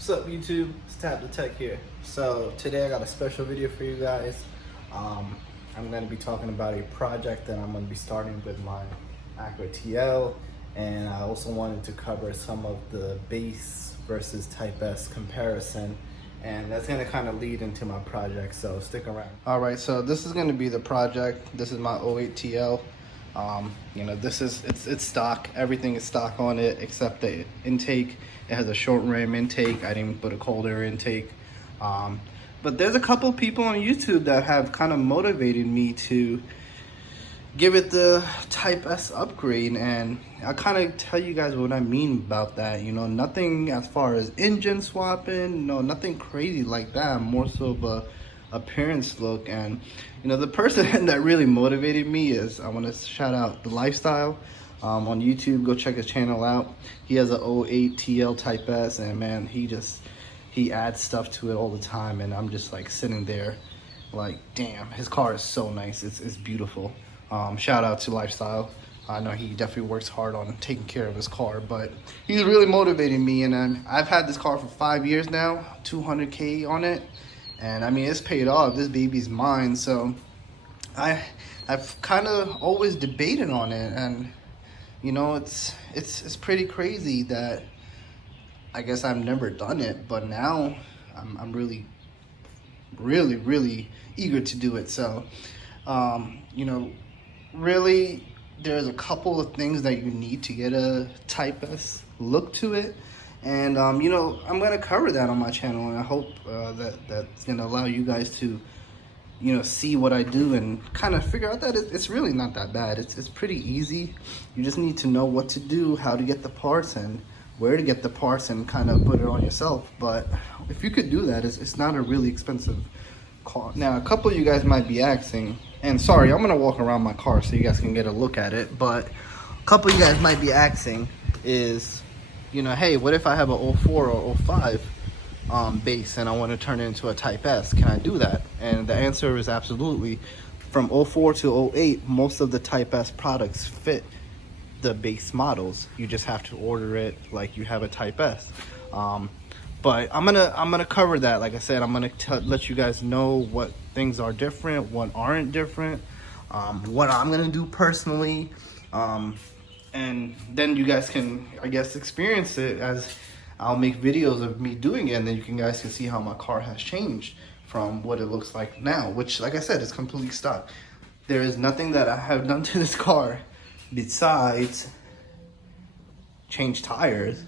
What's up, YouTube? It's Tap the Tech here. So today I got a special video for you guys. I'm going to be talking about a project that I'm going to be starting with my Acura TL, and I also wanted to cover some of the base versus Type S comparison, and that's going to kind of lead into my project, so stick around. All right, so this is going to be the project. This is my 08 TL. You know, this is it's stock. Everything is stock on it except the intake. It has a short rim intake. I didn't put a cold air intake. But there's a couple people on YouTube that have kind of motivated me to give it the Type S upgrade, and I'll kind of tell you guys what I mean about that. You know, nothing as far as engine swapping, no, nothing crazy like that. More so of a appearance look. And you know, the person that really motivated me is, I want to shout out The Lifestyle on YouTube. Go check his channel out. He has a 08 TL Type S, and man, he adds stuff to it all the time, and I'm just like sitting there like, damn, his car is so nice. It's beautiful. Shout out to Lifestyle. I know he definitely works hard on taking care of his car, but he's really motivating me. And I've had this car for 5 years now, 200K on it. And I mean, it's paid off. This baby's mine. So I've kind of always debated on it, and you know, it's pretty crazy that I guess I've never done it, but now I'm really eager to do it. So you know, really, there's a couple of things that you need to get a Type S look to it. And you know, I'm gonna cover that on my channel, and I hope that's gonna allow you guys to, you know, see what I do and kind of figure out that it's really not that bad. It's pretty easy. You just need to know what to do, how to get the parts, and where to get the parts, and kind of put it on yourself. But if you could do that, it's not a really expensive car. Now, a couple of you guys might be asking, and sorry, I'm gonna walk around my car so you guys can get a look at it, but a couple of you guys might be asking is, you know, hey, what if I have a 04 or 05 base and I want to turn it into a Type S? Can I do that? And the answer is absolutely. From 04 to 08, most of the Type S products fit the base models. You just have to order it like you have a Type S. But I'm gonna cover that. Like I said, I'm gonna let you guys know what things are different, what aren't different, what I'm gonna do personally. And then you guys can, I guess, experience it as I'll make videos of me doing it, and then you guys can see how my car has changed from what it looks like now, which, like I said, is completely stock. There is nothing that I have done to this car besides change tires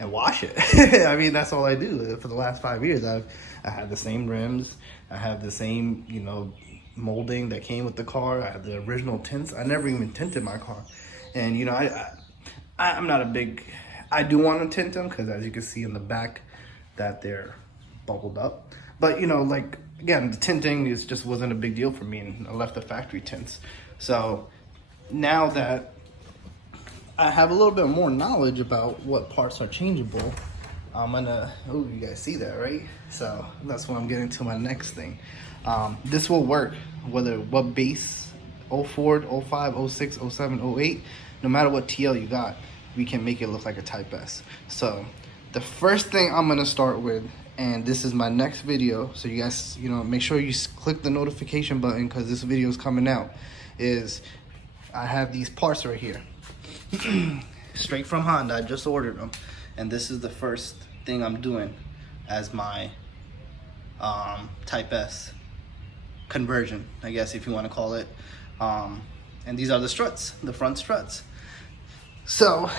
and wash it. I mean, that's all I do. For the last 5 years, I had the same rims, I have the same, you know, molding that came with the car. I had the original tints. I never even tinted my car. And you know, I'm not a big, I do want to tint them because, as you can see in the back, that they're bubbled up. But you know, like, again, the tinting just wasn't a big deal for me, and I left the factory tints. So now that I have a little bit more knowledge about what parts are changeable, I'm gonna, oh, you guys see that, right? So that's what I'm getting to my next thing. This will work whether what base, 04, 05, 06, 07, 08, no matter what TL you got, we can make it look like a Type S. So the first thing I'm gonna start with, and this is my next video, so you guys, you know, make sure you click the notification button because this video is coming out, is I have these parts right here. Straight from Honda. I just ordered them, and this is the first thing I'm doing as my Type S conversion, I guess, if you want to call it. And these are the struts, the front struts. So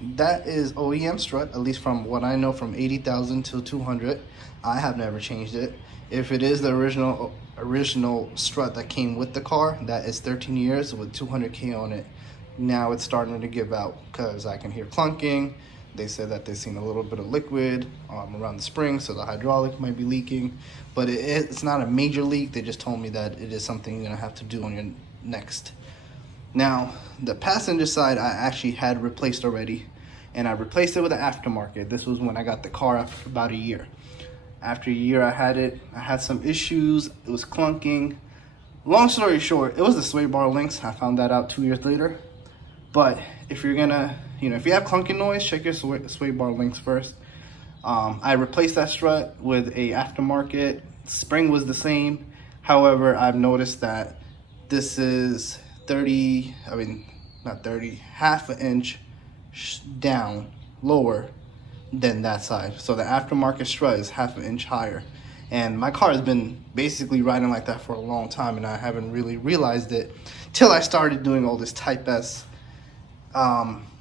that is OEM strut, at least from what I know, from 80,000 to 200. I have never changed it. If it is the original strut that came with the car, that is 13 years with 200K on it. Now it's starting to give out because I can hear clunking. They said that they've seen a little bit of liquid around the spring, so the hydraulic might be leaking. But it's not a major leak. They just told me that it is something you're gonna have to do on your next. Now, the passenger side I actually had replaced already, and I replaced it with an aftermarket. This was when I got the car after about a year. After a year I had some issues. It was clunking. Long story short, it was the sway bar links. I found that out 2 years later. But if you're gonna, if you have clunky noise, check your sway bar links first. I replaced that strut with a aftermarket. Spring was the same. However, I've noticed that this is half an inch down lower than that side. So the aftermarket strut is half an inch higher. And my car has been basically riding like that for a long time, and I haven't really realized it till I started doing all this Type S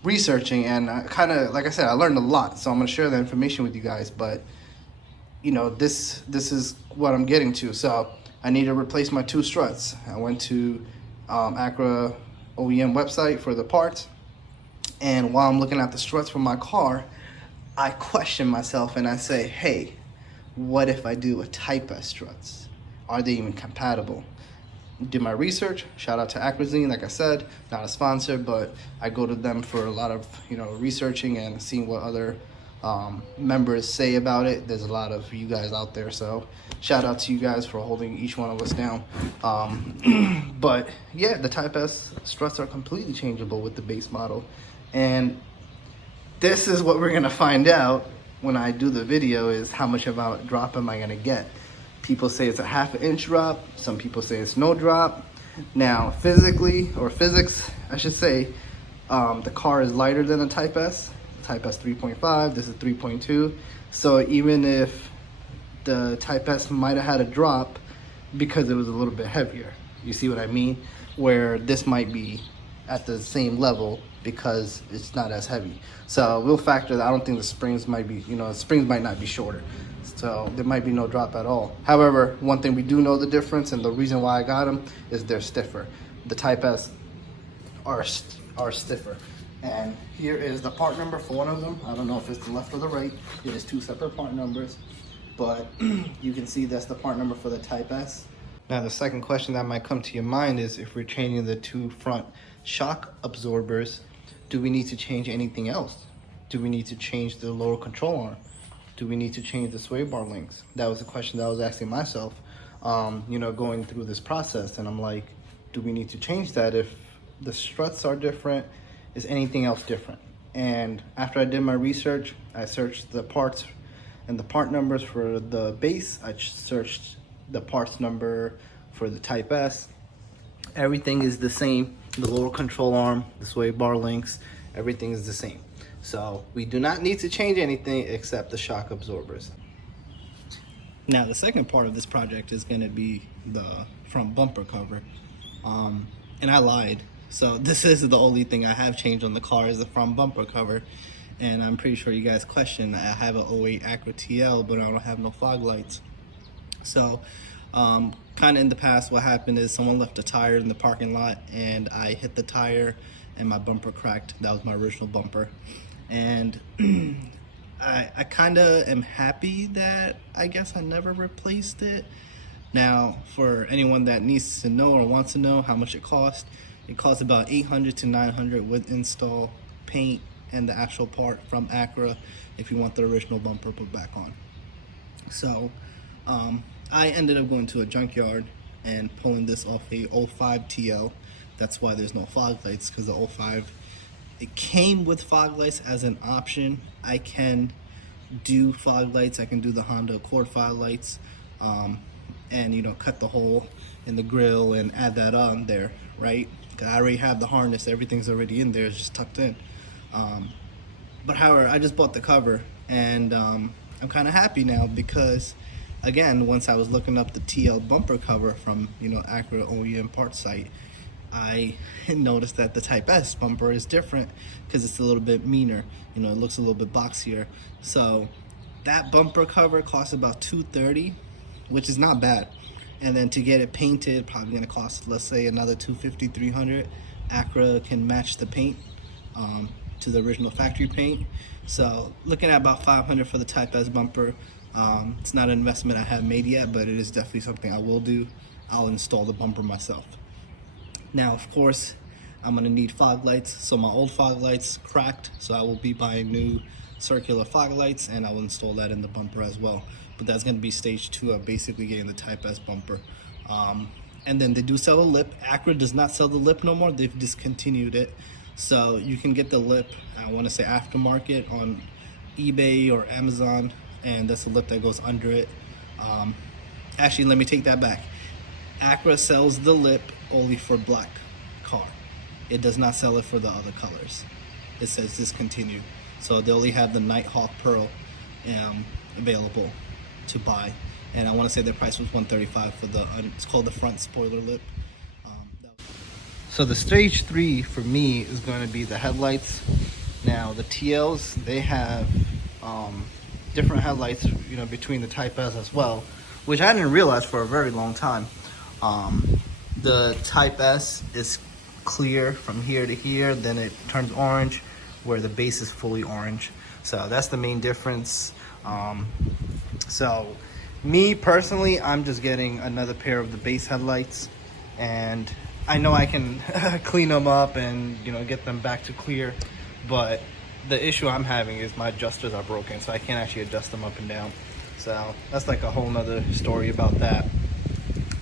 researching. And I kind of, like I said, I learned a lot, so I'm going to share that information with you guys. But this is what I'm getting to. So I need to replace my 2 struts. I went to Acura OEM website for the parts, and while I'm looking at the struts for my car, I question myself and I say, hey, what if I do a Type S struts? Are they even compatible? Did my research. Shout out to Acura, like I said, not a sponsor, but I go to them for a lot of researching and seeing what other members say about it. There's a lot of you guys out there, so shout out to you guys for holding each one of us down. But yeah, the Type S struts are completely changeable with the base model, and this is what we're gonna find out when I do the video, is how much of a drop am I gonna get. People say it's a half an inch drop. Some people say it's no drop. Now, physics, I should say, the car is lighter than a Type S. Type S 3.5, this is 3.2. So even if the Type S might have had a drop because it was a little bit heavier, you see what I mean? Where this might be at the same level because it's not as heavy. So we'll factor that. I don't think the springs might be, springs might not be shorter. So there might be no drop at all. However, one thing we do know the difference, and the reason why I got them is they're stiffer. The Type S are stiffer. And here is the part number for one of them. I don't know if it's the left or the right. It is 2 separate part numbers, but you can see that's the part number for the Type S. Now, the second question that might come to your mind is, if we're changing the 2 front shock absorbers, do we need to change anything else? Do we need to change the lower control arm? Do we need to change the sway bar links? That was a question that I was asking myself, going through this process. And I'm like, do we need to change that? If the struts are different, is anything else different? And after I did my research, I searched the parts and the part numbers for the base. I searched the parts number for the Type S. Everything is the same. The lower control arm, the sway bar links, everything is the same. So we do not need to change anything except the shock absorbers. Now, the second part of this project is going to be the front bumper cover. And I lied. So this is the only thing I have changed on the car, is the front bumper cover. And I'm pretty sure you guys questioned, I have an 08 Acura TL, but I don't have no fog lights. So kind of in the past, what happened is someone left a tire in the parking lot, and I hit the tire and my bumper cracked. That was my original bumper. And I kind of am happy that I guess I never replaced it. Now, for anyone that needs to know or wants to know how much it costs about $800 to $900 with install, paint, and the actual part from Acura if you want the original bumper put back on. So I ended up going to a junkyard and pulling this off a 05 TL. That's why there's no fog lights, because the 05, it came with fog lights as an option. I can do fog lights. I can do the Honda Accord fog lights, and cut the hole in the grill and add that on there, right? Because I already have the harness. Everything's already in there. It's just tucked in. But however, I just bought the cover, and I'm kind of happy now because, again, once I was looking up the TL bumper cover from Acura OEM parts site, I noticed that the Type S bumper is different because it's a little bit meaner. It looks a little bit boxier. So that bumper cover costs about $230, which is not bad. And then to get it painted, probably going to cost, let's say, another $250, $300. Acura can match the paint to the original factory paint. So looking at about $500 for the Type S bumper. It's not an investment I have made yet, but it is definitely something I will do. I'll install the bumper myself. Now, of course, I'm going to need fog lights. So my old fog lights cracked, so I will be buying new circular fog lights, and I will install that in the bumper as well. But that's going to be stage 2 of basically getting the Type S bumper. And then they do sell a lip. Acura does not sell the lip no more. They've discontinued it. So you can get the lip, I want to say aftermarket, on eBay or Amazon, and that's the lip that goes under it. Actually, let me take that back. Acura sells the lip only for black car. It does not sell it for the other colors. It says discontinued. So they only have the Nighthawk Pearl available to buy. And I want to say their price was $135 for the, it's called the front spoiler lip. So the stage 3 for me is going to be the headlights. Now the TLs, they have different headlights, you know, between the Type S as well, which I didn't realize for a very long time. The Type S is clear from here to here, then it turns orange, where the base is fully orange. So that's the main difference. So me personally, I'm just getting another pair of the base headlights, and I know I can clean them up and, you know, get them back to clear, but the issue I'm having is my adjusters are broken, so I can't actually adjust them up and down. So that's like a whole nother story about that.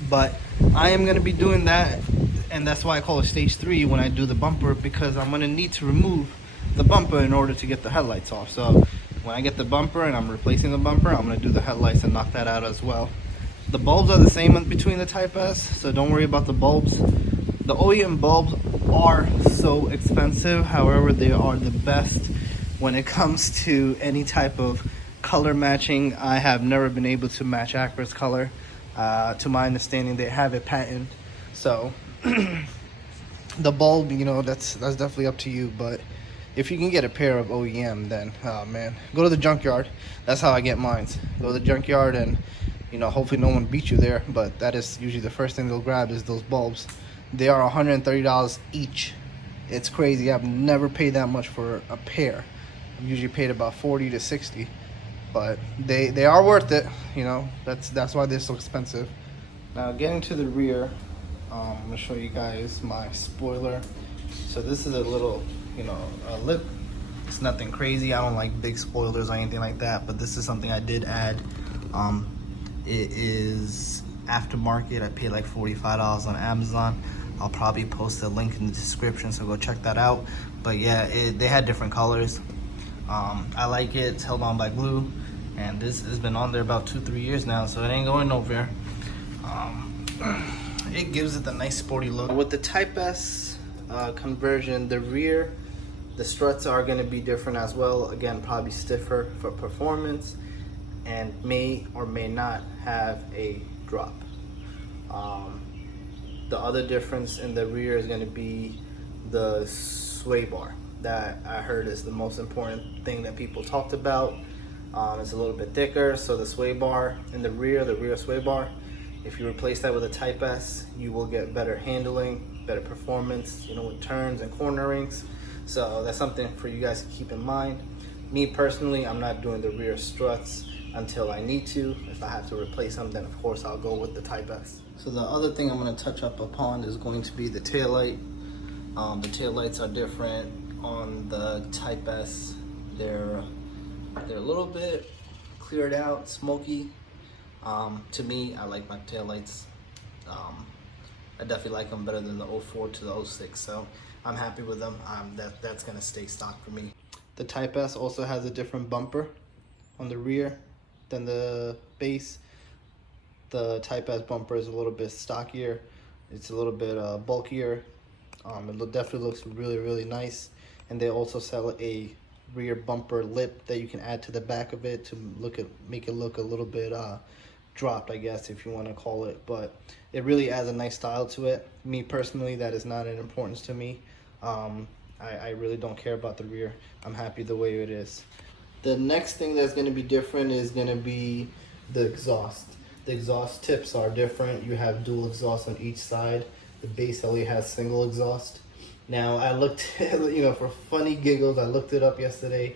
But I am going to be doing that, and that's why I call it stage 3 when I do the bumper, because I'm going to need to remove the bumper in order to get the headlights off. So when I get the bumper and I'm replacing the bumper, I'm going to do the headlights and knock that out as well. The bulbs are the same between the Type S, so don't worry about the bulbs. The OEM bulbs are so expensive, however, they are the best when it comes to any type of color matching. I have never been able to match Acura's color. To my understanding, they have it patented. So the bulb, you know, that's definitely up to you. But if you can get a pair of OEM, then oh man, go to the junkyard. That's how I get mine. Go to the junkyard, and you know, hopefully no one beats you there. But that is usually the first thing they'll grab is those bulbs. They are $130 each. It's crazy. I've never paid that much for a pair. I've usually paid about $40 to $60. But they are worth it, you know. That's why they're so expensive. Now getting to the rear, I'm gonna show you guys my spoiler. So this is a little, you know, a lip. It's nothing crazy. I don't like big spoilers or anything like that, but this is something I did add. It is aftermarket. I paid like $45 on Amazon. I'll probably post a link in the description, so go check that out. But yeah, they had different colors. I like it. It's held on by glue, and this has been on there about 2-3 years now, so it ain't going nowhere. It gives it the nice sporty look. With the Type S conversion, the rear, the struts are going to be different as well. Again, probably stiffer for performance, and may or may not have a drop. The other difference in the rear is going to be the sway bar. That I heard is the most important thing that people talked about. It's a little bit thicker, so the sway bar in the rear sway bar, if you replace that with a Type S, you will get better handling, better performance, you know, with turns and cornerings. So that's something for you guys to keep in mind. Me personally, I'm not doing the rear struts until I need to. If I have to replace them, then of course I'll go with the Type S. So the other thing I'm going to touch up upon is going to be the taillight. The taillights are different on the Type S. They're a little bit cleared out, smoky. To me, I like my taillights. I definitely like them better than the 04 to the 06, so I'm happy with them. That's gonna stay stock for me. The Type S also has a different bumper on the rear than the base. The Type S bumper is a little bit stockier. It's a little bit bulkier. It definitely looks really, really nice. And they also sell a rear bumper lip that you can add to the back of it to make it look a little bit dropped, I guess, if you want to call it. But it really adds a nice style to it. Me personally, that is not an importance to me. I really don't care about the rear. I'm happy the way it is. The next thing that's going to be different is going to be the exhaust. The exhaust tips are different. You have dual exhaust on each side. The base only has single exhaust. Now I looked, you know, for funny giggles, I looked it up yesterday.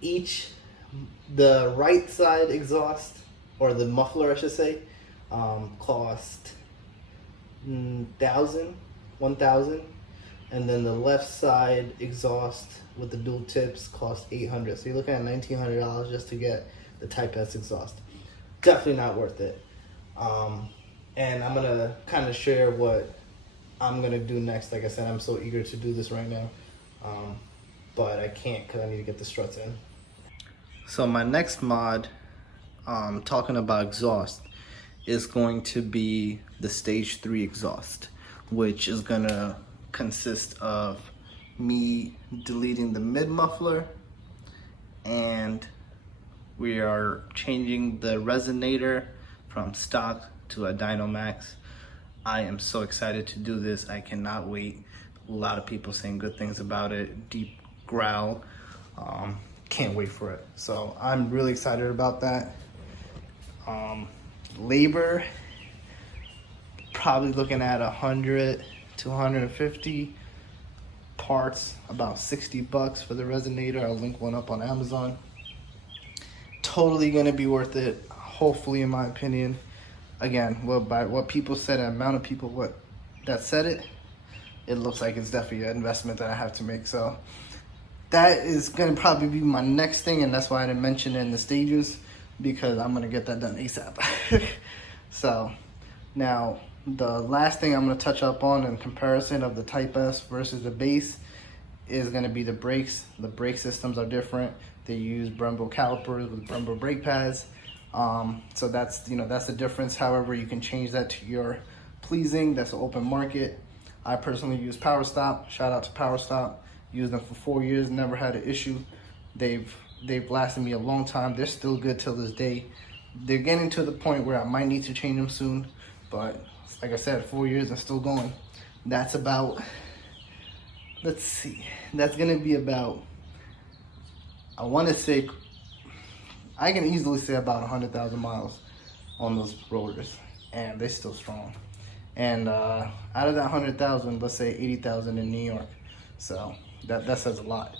The right side exhaust, or the muffler I should say, cost $1,000, and then the left side exhaust with the dual tips cost $800. So you're looking at $1,900 just to get the Type S exhaust. Definitely not worth it. And I'm gonna kind of share what I'm gonna do next. Like I said, I'm so eager to do this right now, but I can't because I need to get the struts in. So my next mod, talking about exhaust, is going to be the stage 3 exhaust, which is gonna consist of me deleting the mid muffler, and we are changing the resonator from stock to a Dynamax. I am so excited to do this. I cannot wait. A lot of people saying good things about it. Deep growl. Can't wait for it. So I'm really excited about that. Labor, probably looking at 100 to 150 parts, about 60 bucks for the resonator. I'll link one up on Amazon. Totally gonna be worth it, hopefully, in my opinion. Again, well, by what people said, the amount of people that said it, it looks like it's definitely an investment that I have to make. So that is gonna probably be my next thing, and that's why I didn't mention it in the stages, because I'm gonna get that done ASAP. So now the last thing I'm gonna touch up on in comparison of the Type S versus the base is gonna be the brakes. The brake systems are different. They use Brembo calipers with Brembo brake pads. So that's the difference. However, you can change that to your pleasing. That's an open market. I personally use Power Stop. Shout out to Power Stop. Used them for 4 years, never had an issue. They've lasted me a long time. They're still good till this day. They're getting to the point where I might need to change them soon, but like I said, 4 years and still going. That's about, let's see, that's gonna be about, I wanna say, I can easily say about 100,000 miles on those rotors, and they're still strong. And out of that 100,000, let's say 80,000 in New York. So that says a lot.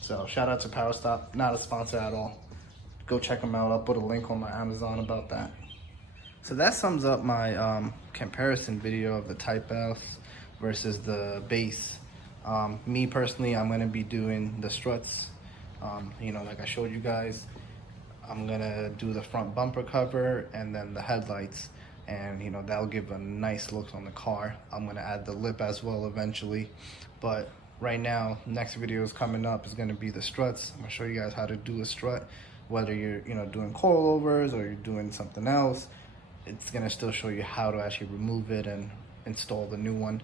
So shout out to Power Stop, not a sponsor at all. Go check them out. I'll put a link on my Amazon about that. So that sums up my comparison video of the Type S versus the base. Me personally, I'm gonna be doing the struts. Like I showed you guys, I'm gonna do the front bumper cover and then the headlights, and that'll give a nice look on the car. I'm gonna add the lip as well eventually, but right now, next video is coming up is gonna be the struts. I'm gonna show you guys how to do a strut, whether you're doing coilovers or you're doing something else. It's gonna still show you how to actually remove it and install the new one.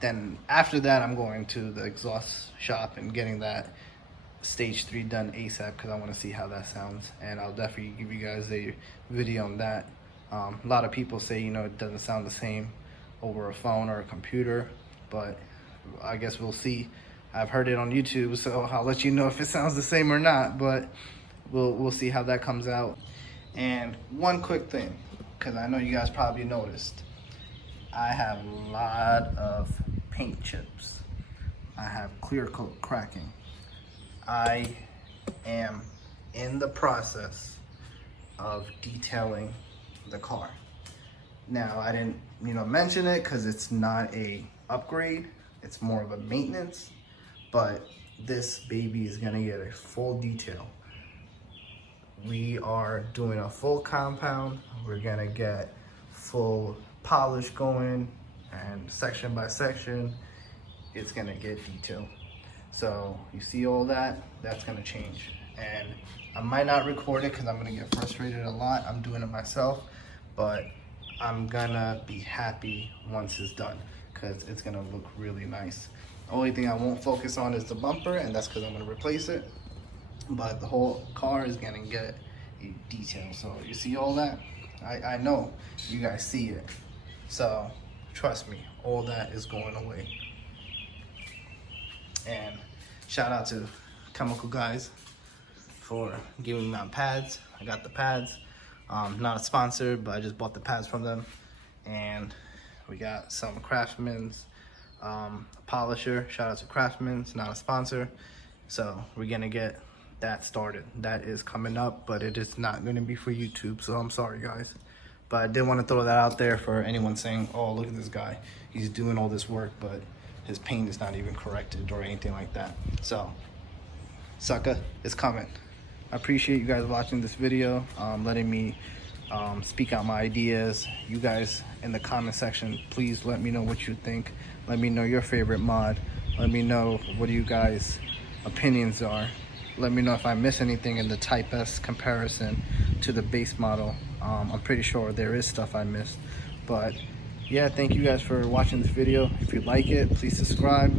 Then after that, I'm going to the exhaust shop and getting that stage 3 done ASAP, because I want to see how that sounds, and I'll definitely give you guys a video on that. A lot of people say it doesn't sound the same over a phone or a computer, but I guess we'll see. I've heard it on YouTube, so I'll let you know if it sounds the same or not, but we'll see how that comes out. And one quick thing, because I know you guys probably noticed, I have a lot of paint chips. I have clear coat cracking. I am in the process of detailing the car. Now, I didn't mention it because it's not a upgrade, it's more of a maintenance, but this baby is gonna get a full detail. We are doing a full compound. We're gonna get full polish going, and section by section, it's gonna get detailed. So you see all that, that's gonna change. And I might not record it because I'm gonna get frustrated a lot. I'm doing it myself, but I'm gonna be happy once it's done because it's gonna look really nice. Only thing I won't focus on is the bumper, and that's because I'm gonna replace it. But the whole car is gonna get a detail. So you see all that? I know you guys see it. So trust me, all that is going away. And shout out to Chemical Guys for giving me my pads. I got the pads. Not a sponsor, but I just bought the pads from them. And we got some Craftsman's polisher. Shout out to Craftsman's, not a sponsor. So we're gonna get that started. That is coming up, but it is not gonna be for YouTube, so I'm sorry guys. But I did want to throw that out there for anyone saying, oh, look at this guy, he's doing all this work, but his paint is not even corrected or anything like that. So, sucker, it's coming. I appreciate you guys watching this video, letting me speak out my ideas. You guys in the comment section, please let me know what you think. Let me know your favorite mod. Let me know what you guys opinions are. Let me know if I miss anything in the Type S comparison to the base model. I'm pretty sure there is stuff I missed, but yeah, thank you guys for watching this video. If you like it, please subscribe.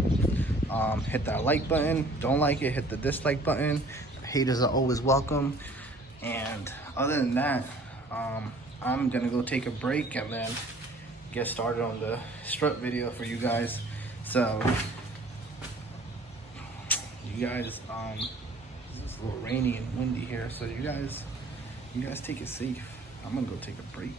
Hit that like button. Don't like it, hit the dislike button. Haters are always welcome. And other than that, I'm gonna go take a break and then get started on the strut video for you guys. So you guys, it's a little rainy and windy here, so you guys take it safe. I'm gonna go take a break.